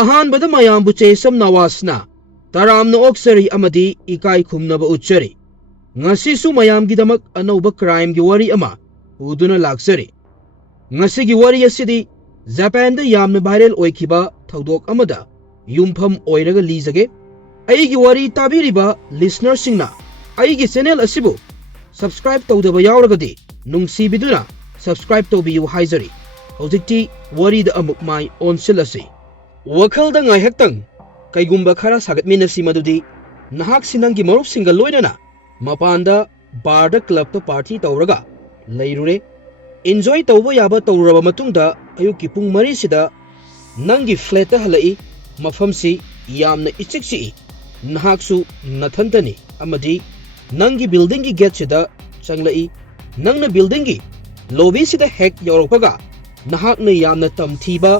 ꯑꯍꯥꯟꯕꯗ ꯃꯌꯥꯝꯕꯨ ꯆꯦꯁꯝ ꯅꯋꯥꯁꯅ ꯇꯔꯥꯝꯅ ꯑꯣꯛꯆꯔꯤ ꯑꯃꯗꯤ ꯏꯀꯥꯏ ꯈꯨꯝꯅꯕ ꯎꯠꯆꯔꯤ꯫ ꯉꯁꯤꯁꯨ ꯃꯌꯥꯝꯒꯤꯗꯃꯛ ꯑꯅꯧꯕ ꯀ꯭ꯔꯥꯏꯝꯒꯤ ꯋꯥꯔꯤ ꯑꯃ ꯄꯨꯗꯨꯅ ꯂꯥꯛꯆꯔꯤ꯫ ꯉꯁꯤꯒꯤ ꯋꯥꯔꯤ ꯑꯁꯤꯗꯤ ꯖꯄꯥꯟꯗ ꯌꯥꯝꯅ ꯚꯥꯏꯔꯦꯜ ꯑꯣꯏꯈꯤꯕ ꯊꯧꯗꯣꯛ ꯑꯃꯗ ꯌꯨꯝꯐꯝ ꯑꯣꯏꯔꯒ ꯂꯤꯖꯒꯦ꯫ ꯑꯩꯒꯤ ꯋꯥꯔꯤ ꯇꯥꯕꯤꯔꯤꯕ ꯂꯤꯁꯅꯔꯁꯤꯡꯅ ꯑꯩꯒꯤ ꯆꯦꯅꯦꯜ ꯑꯁꯤꯕꯨ ꯁꯕꯁꯀ꯭ꯔꯥꯏꯕ ꯇꯧꯗꯕ ꯌꯥꯎꯔꯒꯗꯤ ꯅꯨꯡꯁꯤꯕꯤꯗꯨꯅ ꯁꯕꯁꯀ꯭ꯔꯥꯏꯕ ꯇꯧꯕꯤꯌꯨ ꯍꯥꯏꯖꯔꯤ꯫ ꯍꯧꯖꯤꯛꯇꯤ ꯋꯥꯔꯤꯗ ꯑꯃꯨꯛ ꯃꯥꯏ ꯑꯣꯟꯁꯤꯜꯂꯁꯤ꯫ ꯋꯥꯈꯜꯗ ꯉꯥꯏꯍꯥꯛꯇꯪ ꯀꯩꯒꯨꯝꯕ ꯈꯔ ꯁꯥꯒꯠꯃꯤꯟꯅꯁꯤ ꯃꯗꯨꯗꯤ ꯅꯍꯥꯛꯁꯤ ꯅꯪꯒꯤ ꯃꯔꯨꯞꯁꯤꯡꯒ ꯂꯣꯏꯅꯅ ꯃꯄꯥꯟꯗ ꯕꯥꯔꯗ ꯀ꯭ꯂꯕꯇ ꯄꯥꯔꯇꯤ ꯇꯧꯔꯒ ꯂꯩꯔꯨꯔꯦ꯫ ꯏꯟꯖꯣꯏ ꯇꯧꯕ ꯌꯥꯕ ꯇꯧꯔꯨꯔꯕ ꯃꯇꯨꯡꯗ ꯑꯌꯨꯛꯀꯤ ꯄꯨꯡ 4 ꯅꯪꯒꯤ ꯐ꯭ꯂꯦꯠꯇ ꯍꯜꯂꯛꯏ꯫ ꯃꯐꯝꯁꯤ ꯌꯥꯝꯅ ꯏꯆꯤꯛ ꯆꯤꯛꯏ꯫ ꯅꯍꯥꯛꯁꯨ ꯅꯊꯟꯇꯅꯤ ꯑꯃꯗꯤ ꯅꯪꯒꯤ ꯕꯤꯜꯗꯤꯡꯒꯤ ꯒꯦꯠꯁꯤꯗ ꯆꯪꯂꯛꯏ꯫ ꯅꯪꯅ ꯕꯤꯜꯗꯤꯡꯒꯤ ꯂꯣꯕꯤꯁꯤꯗ ꯍꯦꯛ ꯌꯧꯔꯛꯄꯒ ꯅꯍꯥꯛꯅ ꯌꯥꯝꯅ ꯇꯝꯊꯤꯕ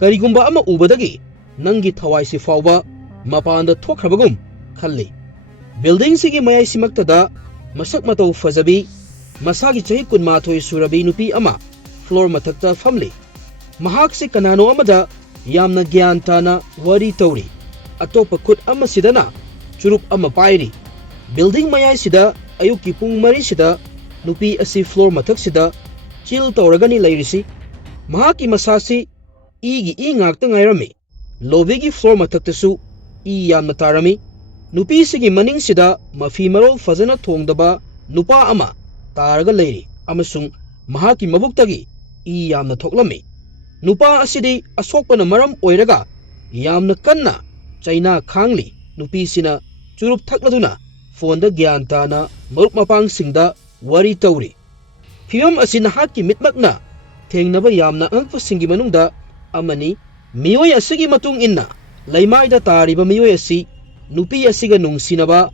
ꯀꯔꯤꯒꯨꯝꯕ ꯑꯃ ꯎꯕꯗꯒꯤ ꯅꯪꯒꯤ ꯊꯋꯥꯏꯁꯤ ꯐꯥꯎꯕ ꯃꯄꯥꯟꯗ ꯊꯣꯛꯈ꯭ꯔꯕꯒꯨꯝ ꯈꯜꯂꯤ꯫ ꯕꯤꯜꯗꯤꯡꯁꯤꯒꯤ ꯃꯌꯥꯏꯁꯤꯃꯛꯇꯗ ꯃꯁꯛ ꯃꯇꯧ ꯐꯖꯕꯤ ꯃꯁꯥꯒꯤ ꯆꯍꯤ 12 ꯁꯨꯔꯕꯤ ꯅꯨꯄꯤ ꯑꯃ ꯐ꯭ꯂꯣꯔ ꯃꯊꯛꯇ ꯐꯝꯂꯤ꯫ ꯃꯍꯥꯛꯁꯤ ꯀꯅꯥꯅꯣ ꯑꯃꯗ ꯌꯥꯝꯅ ꯒ꯭ꯌꯥꯟ ꯇꯥꯅ ꯋꯥꯔꯤ ꯇꯧꯔꯤ꯫ ꯑꯇꯣꯞꯄ ꯈꯨꯠ ꯑꯃꯁꯤꯗꯅ ꯆꯨꯔꯨꯞ ꯑꯃ ꯄꯥꯏꯔꯤ꯫ ꯕꯤꯜꯗꯤꯡ ꯃꯌꯥꯏꯁꯤꯗ ꯑꯌꯨꯛꯀꯤ ꯄꯨꯡ 4 ꯅꯨꯄꯤ ꯑꯁꯤ ꯐ꯭ꯂꯣꯔ ꯃꯊꯛꯁꯤꯗ ꯆꯤꯜ ꯇꯧꯔꯒꯅꯤ ꯂꯩꯔꯤꯁꯤ꯫ ꯃꯍꯥꯛꯀꯤ ꯃꯁꯥꯁꯤ ꯏꯒꯤ ꯏ ꯉꯥꯛꯇ ꯉꯥꯏꯔꯝꯃꯤ꯫ ꯂꯣꯕꯤꯒꯤ ꯐ꯭ꯂꯣꯔ ꯃꯊꯛꯇꯁꯨ ꯏ ꯌꯥꯝꯅ ꯇꯥꯔꯝꯃꯤ꯫ ꯅꯨꯄꯤꯁꯤꯒꯤ ꯃꯅꯤꯡꯁꯤꯗ ꯃꯐꯤ ꯃꯔꯣꯜ ꯐꯖꯅ ꯊꯣꯡꯗꯕ ꯅꯨꯄꯥ ꯑꯃ ꯇꯥꯔꯒ ꯂꯩꯔꯤ ꯑꯃꯁꯨꯡ ꯃꯍꯥꯛꯀꯤ ꯃꯕꯨꯛꯇꯒꯤ ꯏ ꯌꯥꯝꯅ ꯊꯣꯛꯂꯝꯃꯤ꯫ ꯅꯨꯄꯥ ꯑꯁꯤꯗꯤ ꯑꯁꯣꯛꯄꯅ ꯃꯔꯝ ꯑꯣꯏꯔꯒ ꯌꯥꯝꯅ ꯀꯟꯅ ꯆꯩꯅꯥ ꯈꯥꯡꯂꯤ꯫ ꯅꯨꯄꯤꯁꯤꯅ ꯆꯨꯔꯨꯞ ꯊꯛꯂꯗꯨꯅ ꯐꯣꯟꯗ ꯒ꯭ꯌꯥꯟ ꯇꯥꯅ ꯃꯔꯨꯞ ꯃꯄꯥꯡꯁꯤꯡꯗ ꯋꯥꯔꯤ ꯇꯧꯔꯤ꯫ ꯐꯤꯚꯝ ꯑꯁꯤ ꯅꯍꯥꯛꯀꯤ ꯃꯤꯠꯃꯛꯅ ꯊꯦꯡꯅꯕ ꯌꯥꯝꯅ ꯑꯉꯛꯄꯁꯤꯡꯒꯤ ꯃꯅꯨꯡꯗ ꯑꯃꯅꯤ꯫ ꯃꯤꯑꯣꯏ ꯑꯁꯤꯒꯤ ꯃꯇꯨꯡ ꯏꯟꯅ ꯂꯩꯃꯥꯏꯗ ꯇꯥꯔꯤꯕ ꯃꯤꯑꯣꯏ ꯑꯁꯤ ꯅꯨꯄꯤ ꯑꯁꯤꯒ ꯅꯨꯡꯁꯤꯅꯕ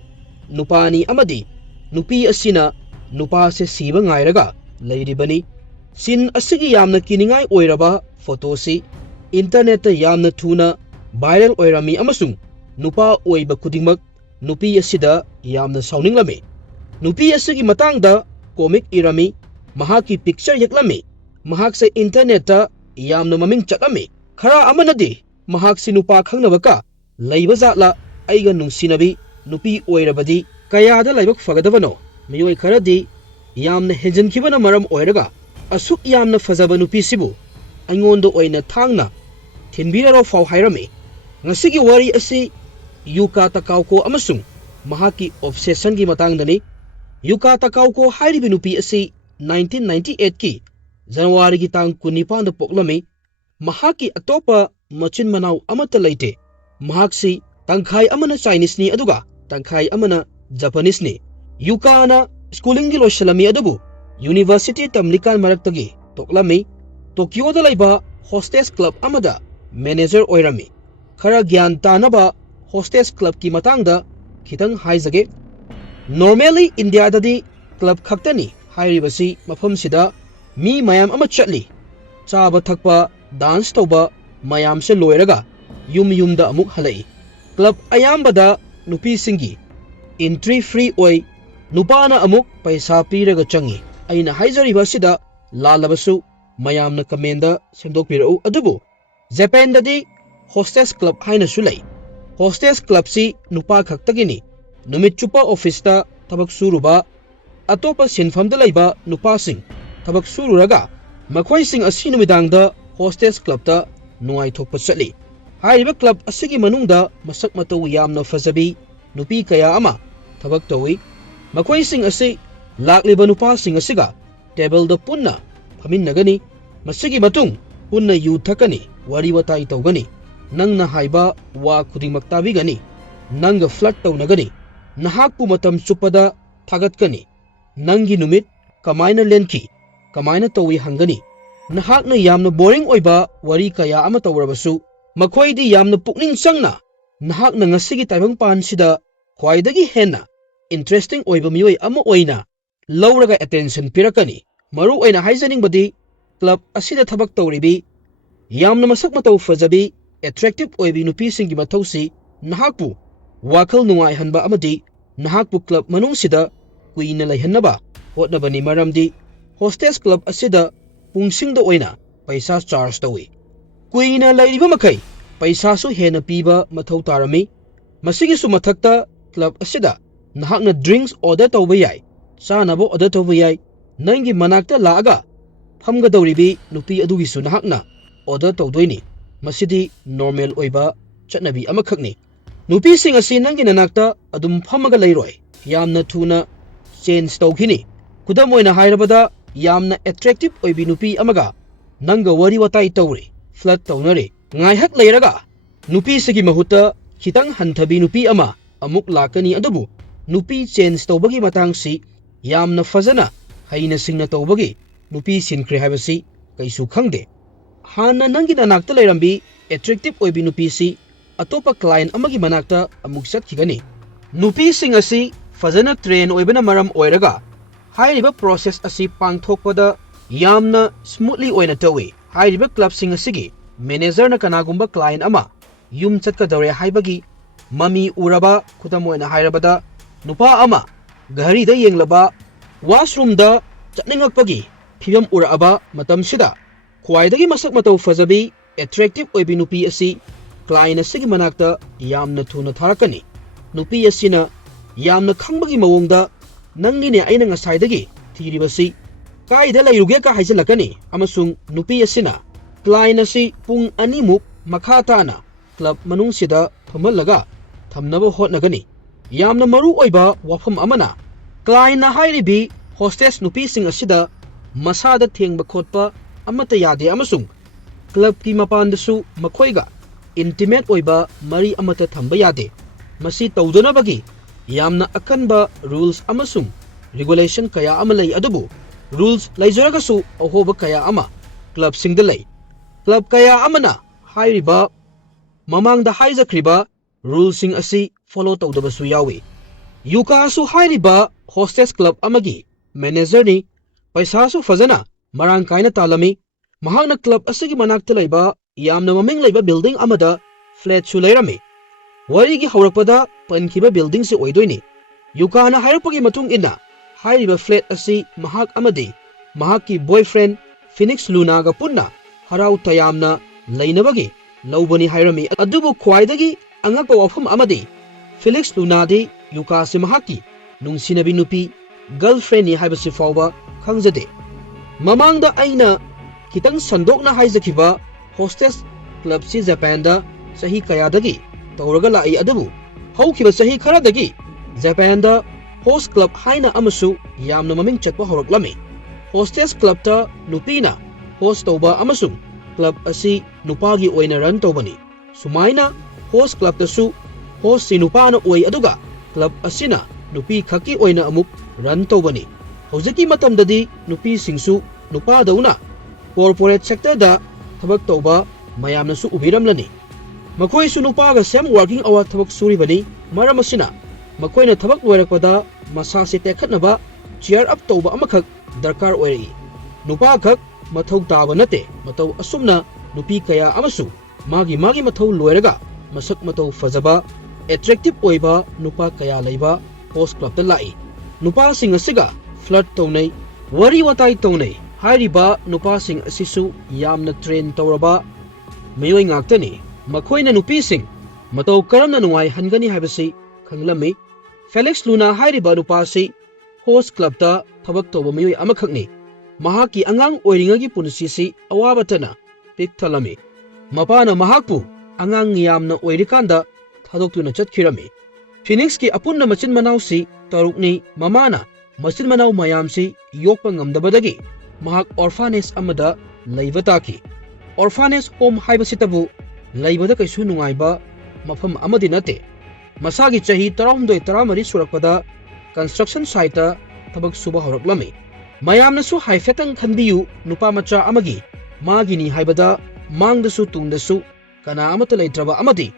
ꯅꯨꯄꯥꯅꯤ ꯑꯃꯗꯤ ꯅꯨꯄꯤ ꯑꯁꯤꯅ ꯅꯨꯄꯥꯁꯦ ꯁꯤꯕ ꯉꯥꯏꯔꯒ ꯂꯩꯔꯤꯕꯅꯤ꯫ ꯁꯤꯟ ꯑꯁꯤꯒꯤ ꯌꯥꯝꯅ ꯀꯤꯅꯤꯡꯉꯥꯏ ꯑꯣꯏꯔꯕ ꯐꯣꯇꯣꯁꯤ ꯏꯟꯇꯔꯅꯦꯠꯇ ꯌꯥꯝꯅ ꯊꯨꯅ ꯚꯥꯏꯔꯦꯜ ꯑꯣꯏꯔꯝꯃꯤ ꯑꯃꯁꯨꯡ ꯅꯨꯄꯥ ꯑꯣꯏꯕ ꯈꯨꯗꯤꯡꯃꯛ ꯅꯨꯄꯤ ꯑꯁꯤꯗ ꯌꯥꯝꯅ ꯁꯥꯎꯅꯤꯡꯂꯝꯃꯤ꯫ ꯅꯨꯄꯤ ꯑꯁꯤꯒꯤ ꯃꯇꯥꯡꯗ ꯀꯣꯃꯤꯛ ꯏꯔꯝꯃꯤ꯫ ꯃꯍꯥꯛꯀꯤ ꯄꯤꯛꯆꯔ ꯌꯦꯛꯂꯝꯃꯤ꯫ ꯃꯍꯥꯛꯁꯦ ꯏꯟꯇꯔꯅꯦꯠꯇ ꯌꯥꯝꯅ ꯃꯃꯤꯡ ꯆꯠꯂꯝꯃꯤ꯫ ꯈꯔ ꯑꯃꯅꯗꯤ ꯃꯍꯥꯛꯁꯤ ꯅꯨꯄꯥ ꯈꯪꯅꯕꯀ ꯂꯩꯕ ꯖꯥꯠꯂꯥ, ꯑꯩꯒ ꯅꯨꯡꯁꯤꯅꯕꯤ ꯅꯨꯄꯤ ꯑꯣꯏꯔꯕꯗꯤ ꯀꯌꯥꯗ ꯂꯥꯏꯕꯛ ꯐꯒꯗꯕꯅꯣ, ꯃꯤꯑꯣꯏ ꯈꯔꯗꯤ ꯌꯥꯝꯅ ꯍꯦꯟꯖꯟꯈꯤꯕꯅ ꯃꯔꯝ ꯑꯣꯏꯔꯒ ꯑꯁꯨꯛ ꯌꯥꯝꯅ ꯐꯖꯕ ꯅꯨꯄꯤꯁꯤꯕꯨ ꯑꯩꯉꯣꯟꯗ ꯑꯣꯏꯅ ꯊꯥꯡꯅ ꯊꯤꯟꯕꯤꯔꯔꯣ ꯐꯥꯎ ꯍꯥꯏꯔꯝꯃꯤ꯫ ꯉꯁꯤꯒꯤ ꯋꯥꯔꯤ ꯑꯁꯤ ꯌꯨꯀꯥ ꯇꯥꯀꯥꯎꯀꯣ ꯑꯃꯁꯨꯡ ꯃꯍꯥꯛꯀꯤ ꯑꯣꯕꯁꯦꯁꯟꯒꯤ ꯃꯇꯥꯡꯗꯅꯤ꯫ ꯌꯨꯀꯥ ꯇꯥꯀꯥꯎꯀꯣ ꯍꯥꯏꯔꯤꯕ ꯅꯨꯄꯤ ꯑꯁꯤ 1998ꯀꯤ ꯖꯅꯋꯥꯔꯤꯒꯤ ꯇꯥꯡ 19ꯗ ꯄꯣꯛꯂꯝꯃꯤ꯫ ꯃꯍꯥꯛꯀꯤ ꯑꯇꯣꯞꯄ ꯃꯆꯤꯟ ꯃꯅꯥꯎ ꯑꯃꯠꯇ ꯂꯩꯇꯦ꯫ ꯃꯍꯥꯛꯁꯤ ꯇꯪꯈꯥꯏ ꯑꯃꯅ ꯆꯥꯏꯅꯤꯁꯅꯤ ꯑꯗꯨꯒ ꯇꯪꯈꯥꯏ ꯑꯃꯅ ꯖꯄꯅꯤꯁꯅꯤ꯫ ꯌꯨꯀꯥꯅ ꯁ꯭ꯀꯨꯂꯤꯡꯒꯤ ꯂꯣꯏꯁꯤꯜꯂꯝꯃꯤ ꯑꯗꯨꯕꯨ ꯌꯨꯅꯤꯚꯔꯁꯤꯇꯤ ꯇꯝꯂꯤꯀꯥꯟ ꯃꯔꯛꯇꯒꯤ ꯇꯣꯛꯂꯝꯃꯤ꯫ ꯇꯣꯀꯤꯌꯣꯗ ꯂꯩꯕ ꯍꯣꯁꯇꯦꯁ ꯀ꯭ꯂꯕ ꯑꯃꯗ ꯃꯦꯅꯦꯖꯔ ꯑꯣꯏꯔꯝꯃꯤ꯫ ꯈꯔ ꯒ꯭ꯌꯥꯟ ꯇꯥꯅꯕ ꯍꯣꯁꯇꯦꯁ ꯀ꯭ꯂꯕꯀꯤ ꯃꯇꯥꯡꯗ ꯈꯤꯇꯪ ꯍꯥꯏꯖꯒꯦ꯫ ꯅꯣꯔꯃꯦꯜꯂꯤ ꯏꯟꯗꯤꯌꯥꯗꯗꯤ ꯀ꯭ꯂꯕ ꯈꯛꯇꯅꯤ ꯍꯥꯏꯔꯤꯕꯁꯤ ꯃꯐꯝꯁꯤꯗ ꯃꯤ ꯃꯌꯥꯝ ꯑꯃ ꯆꯠꯂꯤ꯫ ꯆꯥꯕ ꯊꯛꯄ ꯗꯥꯟꯁ ꯇꯧꯕ ꯃꯌꯥꯝꯁꯦ ꯂꯣꯏꯔꯒ ꯌꯨꯝꯗ ꯑꯃꯨꯛ ꯍꯜꯂꯛꯏ꯫ ꯀ꯭ꯂꯕ ꯑꯌꯥꯝꯕꯗ ꯅꯨꯄꯤꯁꯤꯡꯒꯤ ꯑꯦꯟꯇ꯭ꯔꯤ ꯐ꯭ꯔꯤ ꯑꯣꯏ, ꯅꯨꯄꯥꯅ ꯑꯃꯨꯛ ꯄꯩꯁꯥ ꯄꯤꯔꯒ ꯆꯪꯉꯤ꯫ ꯑꯩꯅ ꯍꯥꯏꯖꯔꯤꯕ ꯑꯁꯤꯗ ꯂꯥꯜꯂꯕꯁꯨ ꯃꯌꯥꯝꯅ ꯀꯃꯦꯟꯗ ꯁꯦꯝꯗꯣꯛꯄꯤꯔꯛꯎ꯫ ꯑꯗꯨꯕꯨ ꯖꯄꯥꯟꯗꯗꯤ ꯍꯣꯁꯇꯦꯁ ꯀ꯭ꯂꯕ ꯍꯥꯏꯅꯁꯨ ꯂꯩ꯫ ꯍꯣꯁꯇꯦꯁ ꯀ꯭ꯂꯕꯁꯤ ꯅꯨꯄꯥ ꯈꯛꯇꯒꯤꯅꯤ꯫ ꯅꯨꯃꯤꯠ ꯆꯨꯞꯄ ꯑꯣꯐꯤꯁꯇ ꯊꯕꯛ ꯁꯨꯔꯨꯕ ꯑꯇꯣꯞꯄ ꯁꯤꯟꯐꯝꯗ ꯂꯩꯕ ꯅꯨꯄꯥꯁꯤꯡ ꯊꯕꯛ ꯁꯨꯔꯨꯔꯒ ꯃꯈꯣꯏꯁꯤꯡ ꯑꯁꯤ ꯅꯨꯃꯤꯗꯥꯡꯗ ꯍꯣꯁꯇꯦꯁ ꯀ꯭ꯂꯕꯇ ꯅꯨꯡꯉꯥꯏꯊꯣꯛꯄ ꯆꯠꯂꯤ꯫ ꯍꯥꯏꯔꯤꯕ ꯀ꯭ꯂꯕ ꯑꯁꯤꯒꯤ ꯃꯅꯨꯡꯗ ꯃꯁꯛ ꯃꯇꯧ ꯌꯥꯝꯅ ꯐꯖꯕꯤ ꯅꯨꯄꯤ ꯀꯌꯥ ꯑꯃ ꯊꯕꯛ ꯇꯧꯏ꯫ ꯃꯈꯣꯏꯁꯤꯡ ꯑꯁꯤ ꯂꯥꯛꯂꯤꯕ ꯅꯨꯄꯥꯁꯤꯡ ꯑꯁꯤꯒ ꯇꯦꯕꯜꯗ ꯄꯨꯟꯅ ꯐꯝꯃꯤꯟꯅꯒꯅꯤ꯫ ꯃꯁꯤꯒꯤ ꯃꯇꯨꯡ ꯄꯨꯟꯅ ꯌꯨ ꯊꯛꯀꯅꯤ, ꯋꯥꯔꯤ ꯋꯥꯇꯥꯏ ꯇꯧꯒꯅꯤ, ꯅꯪꯅ ꯍꯥꯏꯕ ꯋꯥ ꯈꯨꯗꯤꯡꯃꯛ ꯇꯥꯕꯤꯒꯅꯤ, ꯅꯪꯒ ꯐ꯭ꯂꯔꯠ ꯇꯧꯅꯒꯅꯤ, ꯅꯍꯥꯛꯄꯨ ꯃꯇꯝ ꯆꯨꯞꯄꯗ ꯊꯥꯒꯠꯀꯅꯤ, ꯅꯪꯒꯤ ꯅꯨꯃꯤꯠ ꯀꯃꯥꯏꯅ ꯂꯦꯟꯈꯤ, ꯀꯃꯥꯏꯅ ꯇꯧꯏ ꯍꯪꯒꯅꯤ꯫ ꯅꯍꯥꯛꯅ ꯌꯥꯝꯅ ꯕꯣꯔꯤꯡ ꯑꯣꯏꯕ ꯋꯥꯔꯤ ꯀꯌꯥ ꯑꯃ ꯇꯧꯔꯕꯁꯨ ꯃꯈꯣꯏꯗꯤ ꯌꯥꯝꯅ ꯄꯨꯛꯅꯤꯡ ꯆꯪꯅ ꯅꯍꯥꯛꯅ ꯉꯁꯤꯒꯤ ꯇꯥꯏꯕꯪꯄꯥꯟꯁꯤꯗ ꯈ꯭ꯋꯥꯏꯗꯒꯤ ꯍꯦꯟꯅ ꯏꯟꯇꯔꯦꯁꯇꯤꯡ ꯑꯣꯏꯕ ꯃꯤꯑꯣꯏ ꯑꯃ ꯑꯣꯏꯅ ꯂꯧꯔꯒ ꯑꯦꯇꯦꯟꯁꯟ ꯄꯤꯔꯛꯀꯅꯤ꯫ ꯃꯔꯨ ꯑꯣꯏꯅ ꯍꯥꯏꯖꯅꯤꯡꯕꯗꯤ ꯀ꯭ꯂꯕ ꯑꯁꯤꯗ ꯊꯕꯛ ꯇꯧꯔꯤꯕꯤ ꯌꯥꯝꯅ ꯃꯁꯛ ꯃꯇꯧ ꯐꯖꯕꯤ ꯑꯦꯇ꯭ꯔꯦꯛꯇꯤꯚ ꯑꯣꯏꯕꯤ ꯅꯨꯄꯤꯁꯤꯡꯒꯤ ꯃꯊꯧꯁꯤ ꯅꯍꯥꯛꯄꯨ ꯋꯥꯈꯜ ꯅꯨꯡꯉꯥꯏꯍꯟꯕ ꯑꯃꯗꯤ ꯅꯍꯥꯛꯄꯨ ꯀ꯭ꯂꯕ ꯃꯅꯨꯡꯁꯤꯗ ꯀꯨꯏꯅ ꯂꯩꯍꯟꯅꯕ ꯍꯣꯠꯅꯕꯅꯤ꯫ ꯃꯔꯝꯗꯤ ꯍꯣꯁꯇꯦꯁ ꯀ꯭ꯂꯕ ꯑꯁꯤꯗ ꯄꯨꯡꯁꯤꯡꯗ ꯑꯣꯏꯅ ꯄꯩꯁꯥ ꯆꯥꯔꯖ ꯇꯧꯏ꯫ ꯀꯨꯏꯅ ꯂꯩꯔꯤꯕ ꯃꯈꯩ पैसासु हेन पीबा मथौ तारमी मसिगिसु मथक्ता क्लब असिदा नहाकना ड्रिंक्स ऑर्डर तौबा याय चानाबो ऑर्डर तौबा याय नंगी मनाक्ता लागा फमगदौरिबी नुपी अदुगिसु नहाकना ऑर्डर तौदोइनी मसिदी नॉर्मल ओइबा चटनबी अमखकनी नुपी सिंग असि नंगी ननाक्ता अदुम फमगा लैरोय यामना थुना चेंज तौखिनी खुदम ओइना हाइरबदा यामना एट्रैक्टिव ओइबी नुपी अमगा नंगा वरी वताई तौरे फ्लर्ट तौनरे ngaihak leiraga nupi sigi mahuta khitang hantabi nupi ama amuk lakani adubu nupi change tawbagi matang si yamna fazana haina singna tawbagi nupi sinkhre habasi kaisu khangde hana nangi nanakta leirambi attractive oibi nupi si atopa client amagi manakta amuk sathigani nupi sing asi fazana train oibana maram oiraga hairiba process asi pangthokpada yamna smoothly oina tawi hairiba club sing asigi manager na kanagumba client ama yum chatka dore haibagi mami uraba khudamoina hairabada nupa ama gari da yenglaba washroom da chatningakpagi phibam uraba matam sida khwaidagi masak matau fajabi attractive oibi nupi asi client asigi manakta yamna thuna tharakani nupi asina yamna khangbagi mawongda nangine aina ngasaidagi thiribasi kaida lairuge ka haijalakani amasung nupi asina client asi pung animuk makhatana club manung sida phamalaga thamnaba hotnagani yamna maru oiba wafam amana client na hairibi hostess nupi sing asida masada thengba khotpa amata yade amasung club ki mapandasu makhoiga intimate oiba mari amata thamba yade masi tawdunabagi yamna akanba rules amasung regulation kaya amalai adubu rules laijoragasu ahoba kaya ama club singdalai club kaya amana hairiba mamangda haijakriba rules sing asi follow tawdabasu yawi yuka su hairiba hostess club amagi manager ni paisa su fazana marang kaina talami mahangna club asigi manakta laiba yamna maming laiba building amada flat su lairami warigi haurakpada pankhiba building si oidoini yuka na hairapagi matung ina hairiba flat asi mahak amadi mahaki boyfriend Fenix Luna ga punna harau tayamna lainabagi laubani hairami adubu khwaidagi angakpa wafam amadi Felix Luna di yuka se mahaki nungsinabi nupi girlfriend ni haibasi fawba khangjade mamangda aina kitang sandokna haijakhiba hostess club si Japan da sahi kayadagi tawraga lai adubu haukiba sahi kharadagi Japan da host club haina amasu yamna maming chatpa horoklami hostess club ta nupina host tawba amasung club asi nupagi oina run tawbani sumaina host club tasu host si nupana oi aduga club asina nupi khaki oina amuk run tawbani hojiki matamdadi nupi singsu nupa dauna corporate sector da thabak tawba mayamna su ubiramlani makhoi su nupa ga same working hour thabak suribani maramasina makoina thabak loirakpada masa se tekhatnaba cheer up tawba amakhak darkar oiri nupa khak mathau taba nate matau asumna nupi kaya amasu magi mathau loiraga masak matau fajaba attractive oiba nupa kaya leiba host club ta lai nupa sing asiga flirt taunai wari watai taunai hairiba nupa sing asisu yamna train tawraba meyoi ngaktani makhoina nupi sing matau karamna nuai hangani haibasi khanglami Felix Luna hairiba nupa si host club ta thabak tawba meyoi amakhakni mahaki angang oiringagi punsi si awabatana pik thalami mapana mahakpu angang yamna oirikanda thadoktuna chatkirami Phoenix ki apunna machin manau si tarukni mamana machin manau mayam si yokpa ngamdabadagi mahak orphanage amada leibataki orphanage home haibasitabu leibada kaisu nungaiba mafam amadi nate masagi chahi 19 surakpada construction site ta thabak suba horaklami mayamna su haifetang khanbiyu nupa macha amagi magini haibada mangdasu tungdasu kana amata leitraba amadi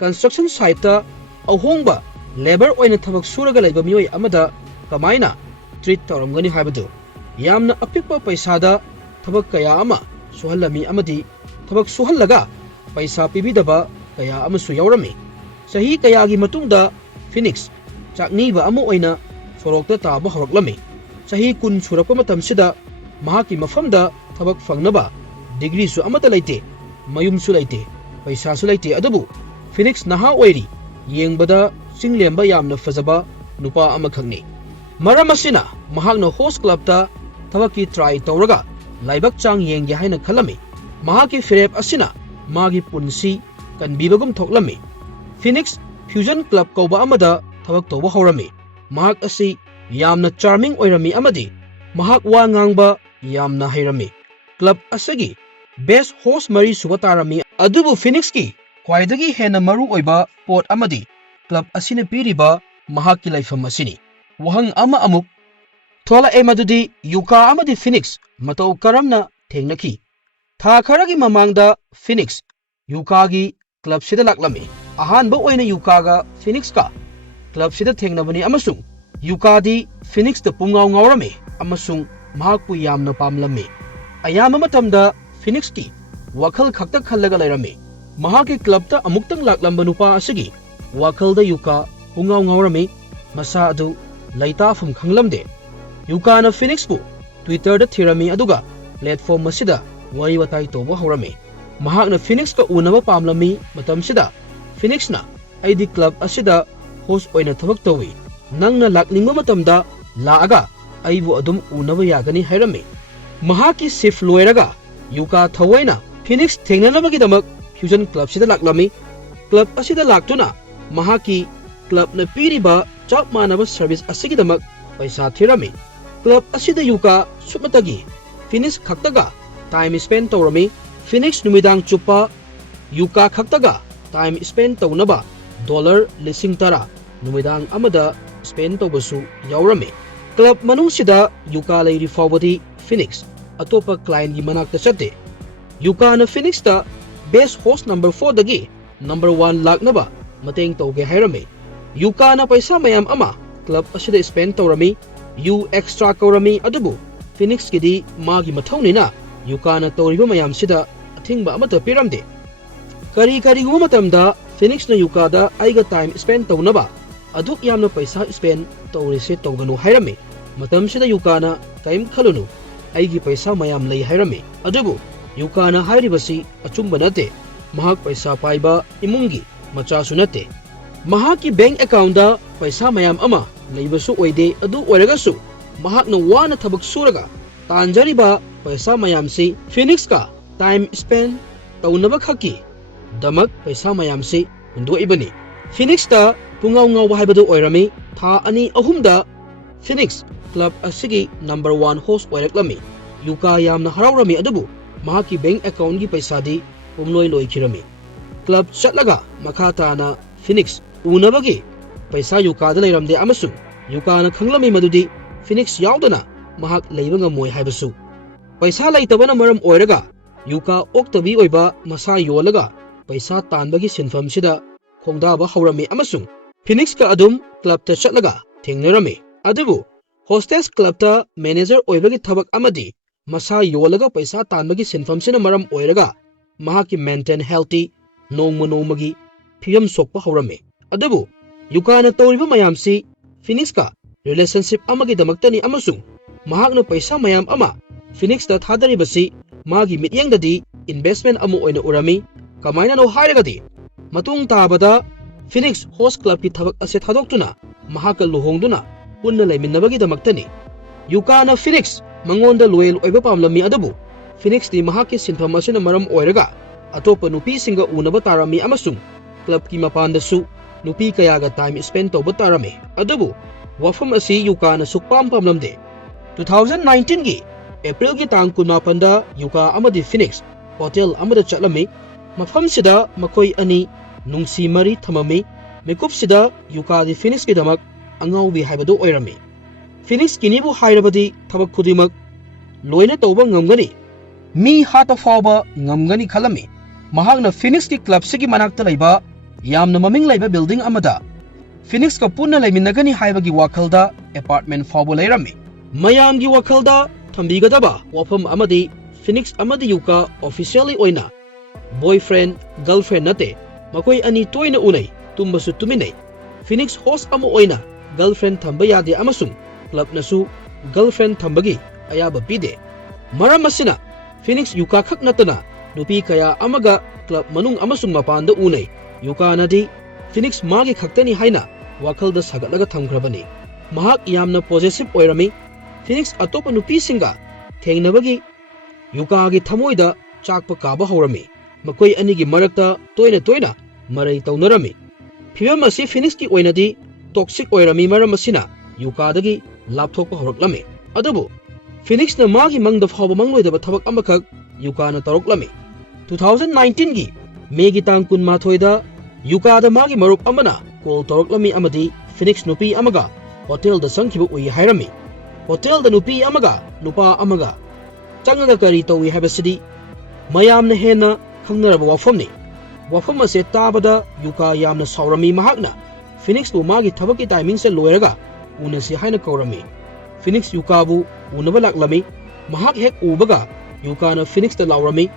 construction site ta ahongba labor oina thabak suraga leiba miyoi amada kamaina treat tawramgani haibadu yamna apikpa paisada thabak kaya ama suhallami amadi thabak suhallaga paisa pibidaba kaya amasu yaurami sahi kayagi matungda Phoenix chakniba amu oina sorokta taba horaklami sahi kun surakpa matamsida mahaki mafamda thabak fangnaba degree su amata leite mayum su leite पैसासु लेते अदबु Phoenix नहा ओइरी येंबदा चिंगलेंबा यामना फजबा नुपा अमखंगनी मरम असिना महागना host क्लबता थबकी try तौरगा लाइबक चांग येंगे हाइना खलमी महाकी फिरेप असिना मागी पुंसी कनबीबगुम थोकलमी Phoenix fusion club कौबा अमदा थबक तौबा हौरमी महाक असि यामना charming ओइरमी अमदी महाक वा ngang यामना हैरमी club असगी best host मरी सुबा तारमी अदुबु फिनिक्स की ख्वाइदगी हेना मरु ओइबा पोट अमदी क्लब असिने पीरिबा महाकी लाइफम असिनी वहंग अमा अमुक थोला एमदुदी युका अमदी फिनिक्स मतौ करमना थेंगनखी था खरगी ममांगदा फिनिक्स युकागी क्लब सिदा लाक्लमी अहानबा ओइना युकागा फिनिक्स का क्लब सिदा थेंगनबनी अमसुंग युकादी फिनिक्स द पुंगाव ngawrami अमसुंग महाकपु यामना पामलमी अयामा मतमदा फिनिक्स की वखल खक्ता खल्लगा लेरमी महाकी क्लब ता अमुक्तंग लाक्लंबा नुपा असगी वखलदा युका पुंगाव ngawrami मसा अदु लैताफुम खंगलमदे युकाना फिनिक्स पु ट्विटर दा थिरमी अदुगा प्लेटफॉर्म मसिदा वरी वताई तोबा हौरमी महाकना फिनिक्स का उनबा पामलमी मतमसिदा फिनिक्स ना आईडी क्लब असिदा होस्ट ओइना थबक तोवी नंगना लाक्निंगबा मतमदा लाअगा आइबु अदुम उनबा यागनी हैरमी महाकी शिफ्ट लोयरगा युका थवैना फिनिक्स थेंगननबगिदमक फ्यूजन क्लब सिदा लाक्लमी क्लब असिदा लाक्तुना महाकी क्लब न पीरिबा चप मानब सर्विस असिगिदमक पैसा थिरमी क्लब असिदा युका सुमतगी फिनिक्स खक्तगा टाइम स्पेंड तौरमी फिनिक्स नुमिदांग चुप्पा युका खक्तगा टाइम स्पेंड तौनबा $10,000 नुमिदांग अमदा स्पेंड तौबसु यावरमी क्लब मनुसिदा युका लेरी फावबदी फिनिक्स अतोपा क्लाइंट की मनाक्ता चते युकाना फिनिक्स ता बेस्ट होस्ट नंबर 4 दगी नंबर 1 लाक्नबा मतेंग तौगे हैरमी युकाना पैसा मयाम अमा क्लब असिदा स्पेंड तौरमी यू एक्स्ट्रा कौरमी अदुबु फिनिक्स किदी मागी मथौनिना युकाना तौरिबा मयाम सिदा अथिंगबा अमता पिरमदे करी करीगुम मतमदा फिनिक्स न युकादा आइगा टाइम स्पेंड तौनबा अदुक यामना पैसा स्पेंड तौरिसे तौगनु हैरमी मतम सिदा युकाना काइम खलुनु आइगी पैसा मयाम लई हैरमी अदुबु युकाना हाइरिबसी अचुंबा नते महाक पैसा पाइबा इमुंगी मचासु नते महाकी बैंक अकाउंट दा पैसा मयाम अमा लेबसु ओइदे अदु ओइरगसु महाकना वाना थबक सुरगा तांजरिबा पैसा मयाम से फिनिक्स का टाइम स्पेंड तौनबा खकी दमक पैसा मयाम से हुंदोइबनी फिनिक्स ता पुंगाव ngawba हाइबदु ओइरमी था अनि अहुमदा फिनिक्स क्लब असिगी नंबर 1 होस्ट ओइरक्लमी युका यामना हरावरमी अदुबु महाकी बैंक अकाउंट की पैसा दी पुमलोय लोइखिरमी क्लब चटलगा मखाताना फिनिक्स उनबगी पैसा युकादा लेरमदे अमसु युकाना खंगलमी मदुदी फिनिक्स यावदना महाक लेबा ngamoi हाइबसु पैसा लेतबना मरम ओइरगा युका ओक्तबी ओइबा मसा योलगा पैसा तानबगी सिनफम सिदा खोंगदाबा हौरमी अमसु फिनिक्स का अदुम क्लब ता चटलगा थेंगनरमी अदुबु होस्टेस क्लब ता मैनेजर ओइबगी थबक अमदी मसा योलगा पैसा तानबगी सिनफम सिना मरम ओइरगा महाकी मेंटेन हेल्थी नोंमगी फियम सोकपा हौरमी अदुबु युकाना तौरिबा मयामसी फिनिक्स का रिलेशनशिप अमगी दमक्तनी अमसु महाकना पैसा मयाम अमा फिनिक्स ता थादरिबसी मागी मित्येंगददी इन्वेस्टमेंट अमु ओइना उरमी कमाइना नो हाइरगदी मतुंग ताबदा फिनिक्स होस्ट क्लब की थबक असे थादोक्तुना महाका लुहोंगदुना पुन्ना लेमिन्नबगी दमक्तनी युकाना फिनिक्स मंगोंदा लोयल ओइबा पामलमी अदबु फिनिक्स दी महाकी सिनफम असिना मरम ओइरगा अतोपा नुपी सिंगा उनबा तारामी अमसु क्लब की मपानदसु नुपी कयागा टाइम स्पेंड तौबा तारामी अदबु वफम असी युकाना सुकपाम पामलमदे 2019 की अप्रैल की तांग 19 युका अमदी फिनिक्स होटल अमदा चटलमी मफम सिदा मकोई अनि नुंसी मरी थममी मेकुप सिदा युका दी फिनिक्स की दमक अंगाउबी हाइबदो ओइरमी फिनिक्स किनीबु हाइरबदी थबक खुदिमक लोइना तौबा ngamgani मी हाता फावबा ngamgani खलमी महागना फिनिक्स की क्लब से की मनाक्ता लैबा यामना ममिंग लैबा बिल्डिंग अमदा फिनिक्स का पुन्ना लेमिन्नगनी हाइबगी वाखलदा अपार्टमेंट फावबो लैरमी मयामगी वाखलदा थंबीगदबा वाफम अमदी फिनिक्स अमदी युका ऑफिशियली ओइना बॉयफ्रेंड गर्लफ्रेंड नते मकोई अनि तोइना उनै तुंबसु तुमिनै फिनिक्स होस्ट अमु ओइना गर्लफ्रेंड थंबा यादे अमसुंग क्लब नसु गर्लफ्रेंड थंबगी अयाबा पीदे मरम असिना Phoenix युका खक नतना nupi kaya amaga club manung amasung mapanda unay. Yukanadi Fenix magi khaktani haina wakalda sagatlaga thamkrabani. Mahak yamna possessive oirami. Fenix atopa nupi singa thengnabagi Yukagi thamoida chakpa kaba haurami. Makoi anigi marakta toina marai taunarami. Phibam asi Fenix ki oinadi toxic oirami maram asina Yukadagi lapthokpa horoklami. Adubu Fenix na magi mangda phawba mangloidaba thabak amakak Yukana taroklami. 2019 gi Megi tang kun mathoida Yukada magi marup amana call taroklami amadi Fenix nupi amaga hotel da sangkhibu ui hairami. Hotel da nupi amaga nupa amaga changaga kari tawi habasidi mayamna hena khangnaraba wafamni. Wafam ase tabada Yuka yamna saurami mahakna Fenix bu magi thabaki timing se loiraga unasi haina kaurami. Fenix Yukabu unaba laklami. Mahak hek ubaga Yukana Fenix da laurami.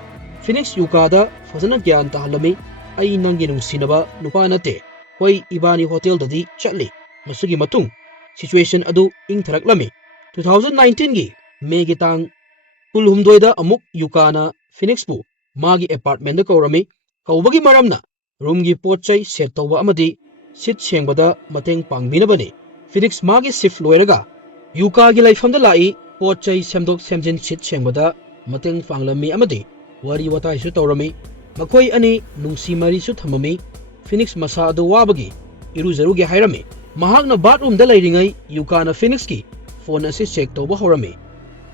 Fenix Yukada fazana gyan tahalami. Ay nangi nungsinaba nupa nate hoi ibani hotel dadi chatli. Masugi matung situation adu ing tharaklami. 2019 gi Megi tang kulhumdoida amuk Yukana Fenix bu magi apartment da kaurami. Kaubagi maramna room gi potchai set tawba amadi sit sengbada mateng pangbinabani. Fenix magi shift loiraga Yuka gi laifamda lai potchai semdok semjin sit sengbada mateng panglami amadi wari watai su tawrami. Makoi ani nungsi mari su thamami. Fenix masa adu wabagi iruzarugi hairami. Mahakna bathroom da lairingai Yukana Fenix ki phone asi check tawba horami.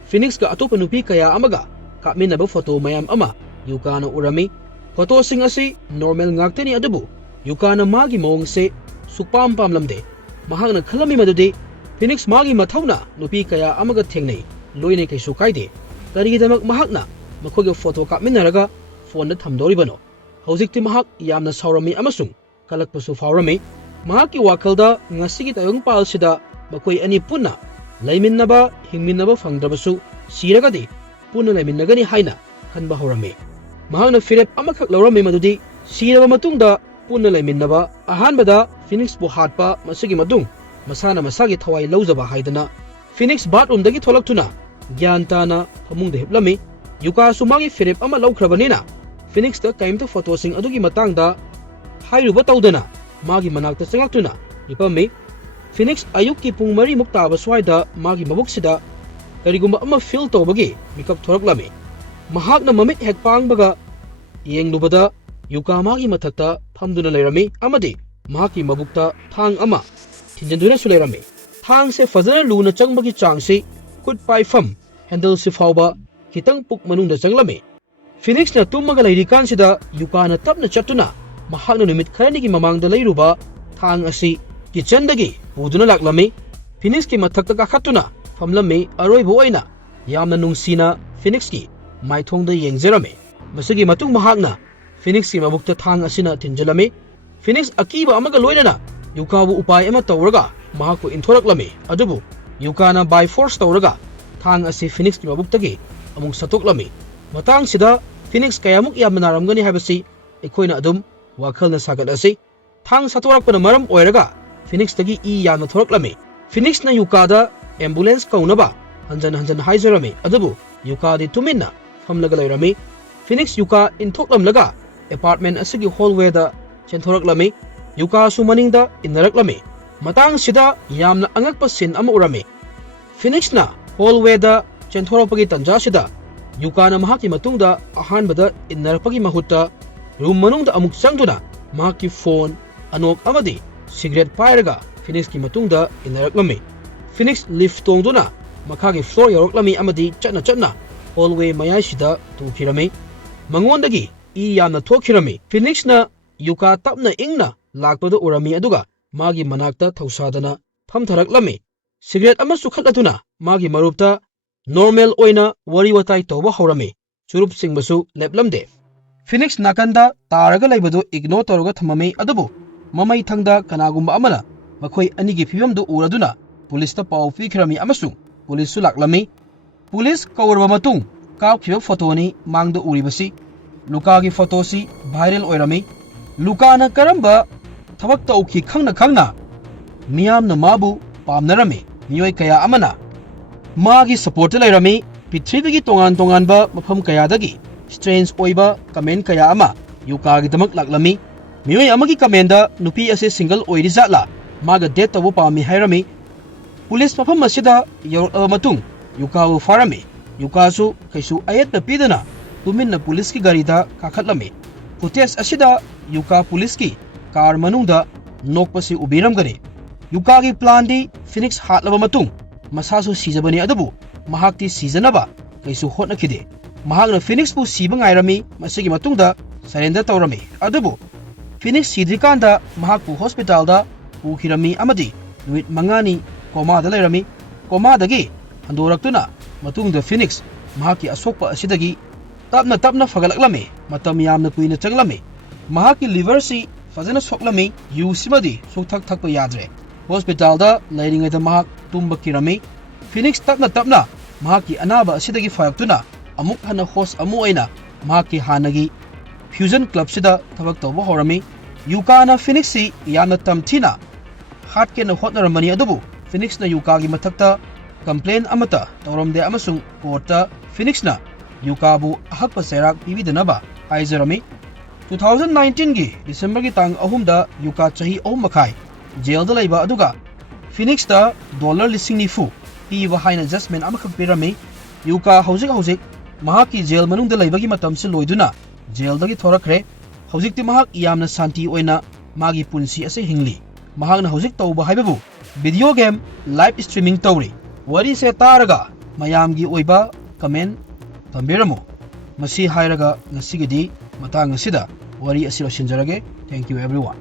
Fenix ka atopa nupi kaya amaga kapminaba photo mayam ama Yukana urami. Photo sing asi normal ngaktani adubu Yukana magi mong se sukpam pamlamde. Mahakna khalami madudi Fenix magi mathawna nupi kaya amaga thengnei loine kaisu kaide. Karigidamak mahakna makhoga photo kapminaraga phone da thamdoribano. Hojikti mahak yamna saurami amasung kalakpasu faurami. Mahaki wakalda ngasigi tayong palsida makoi ani punna laiminaba hingminaba fangdrabasu siragadi punna laiminagani haina khanba horami. Mahakna firep amakak laurami madudi siraba matungda punna laiminaba ahanbada Fenix bu hatpa masigi matung masana masagi thawai lauzaba haidana Fenix bathroom dagi tholaktuna gyantana phamungda hiplami. Yuka sumagi firep ama laukhrabanina Fenix ta kaimta photo sing adugi matangda hairuba tawdana magi manakta changaktuna ipami. Fenix ayukki pung mari mukta baswaida magi mabuksida karigumba ama feel tawbagi mikap thoraklami. Mahakna mamit hek pangbaga yenglubada Yuka magi mathakta phamduna leirami amadi mahaki mabukta thang ama thinjanduna su leirami. Thang se fazana luna changbagi changsi kut paifam handle si fawba kitang puk manungda changlami. Fenix na tummaga lairikansida Yuka na tapna chatuna mahakna numit kharanigi mamangda leiruba thang asi kitchendagi puduna laklami. Fenix ki mathakta kakhatuna famlami aroibu oina yamna nungsina Fenix ki maithongda yengjerami. Masigi matung mahakna Fenix ki mabukta thang asina thinjalami. Fenix akiba amaga loinana Yuka bu upai ama tawraga mahakku inthoraklami. Adubu Yuka na by force tawraga thang asi Fenix ki mabuktagi amung satoklami. Matang sida Fenix kayamuk yamna naramgani habasi ekoina adum wakal na sagat asi thang satorakpana maram oiraga Fenix tagi I yamna thoraklami. Fenix na Yuka da ambulance kaunaba hanjan haizarami. Adubu Yuka di tuminna famlaga lairami. Fenix Yuka inthoklamlaga apartment asigi hallway da chenthoraklami. Yuka su maningda innaraklami. Matang sida yamna angakpa sin ama urami. Fenix na hallway da chenthorakpagi tanja sida Yuka na mahaki matungda ahanbada innarakpagi mahutta room manungda amuk changduna mahaki phone anok amadi cigarette pairaga Fenix ki matungda innaraklami. Fenix lift tongduna makhagi floor yoroklami amadi chatna hallway mayasida tukirami. Mangondagi I yamna thokhirami. Fenix na Yuka tapna ingna lakpada urami aduga magi manakta thausadana phamtharaklami. Cigarette ama sukhatlatuna magi marupta normal oina wari watai tawba horami. Churup singbasu leplamde. Fenix nakanda taraga laibadu ignore tawraga thamami adubu mamai thangda kanagumba amana makhoi anigi phibamdu uraduna police ta paw pikhirami amasung police su laklami. Police kawrba matung kaapkhiba photo ni mangda uribasi Luka gi photo si viral oirami. Luka na karamba thabak tawki khangna miyamna mabu pamnarami. Miyoi kaya amana magi support lairami. Prithvi gi tongan ba mafam kaya dagi strange oiba comment kaya ama yuka gi damak laklami mioi amagi comment da nupi ase single oiri zatla maga date tabu pami hairami police mafam asida yor matung yuka bu farami yuka su kaisu ayat na pidana tumin na police ki gari da kakhatlami footage asida yuka police ki car manungda nokpasi ubiram gani yuka gi plan di Phoenix hatlaba matung masasu sijabani adabu mahakti sijanaba kaisu hotna kide mahakna Phoenix bu siba ngairami masigi matungda surrender tawrami adabu Phoenix sidrikanda mahakpu hospital da ukirami amadi nuit mangani koma da lairami koma dagi andoraktuna matungda Phoenix mahaki asokpa asidagi tapna fagalaklami matam yamna kuina changlami mahaki liver si fazana soklami yu simadi sokthak thakpa yadre hospital da lairinga da mahak tumba kirami Phoenix tapna mahaki anaba asidagi fayaktuna amuk hana host amu aina mahaki hanagi fusion club sida thabak tawba horami yuka na Phoenix si yamna tamthina hat ke na hotnaramani adubu Phoenix na yuka gi mathakta complain amata tawramde amasung court Phoenix na yuka bu ahakpa serak pibidanaba haizarami 2019 gi December gi tang ahumda yuka chahi ahum makhai jail da laiba aduga Phoenix da $90,000 piba haina adjustment amakhak pirami yuka hojik mahaki jail manung da laiba gi matam se loiduna jail da gi thorakre hojik ti mahak yamna santi oina magi punsi ase hingli mahak na hojik tawba haibabu video game live streaming tawri wari se taraga mayam gi oiba comment tambiramo masi hairaga ngasigidi matang asida wari asiro sinjarage thank you everyone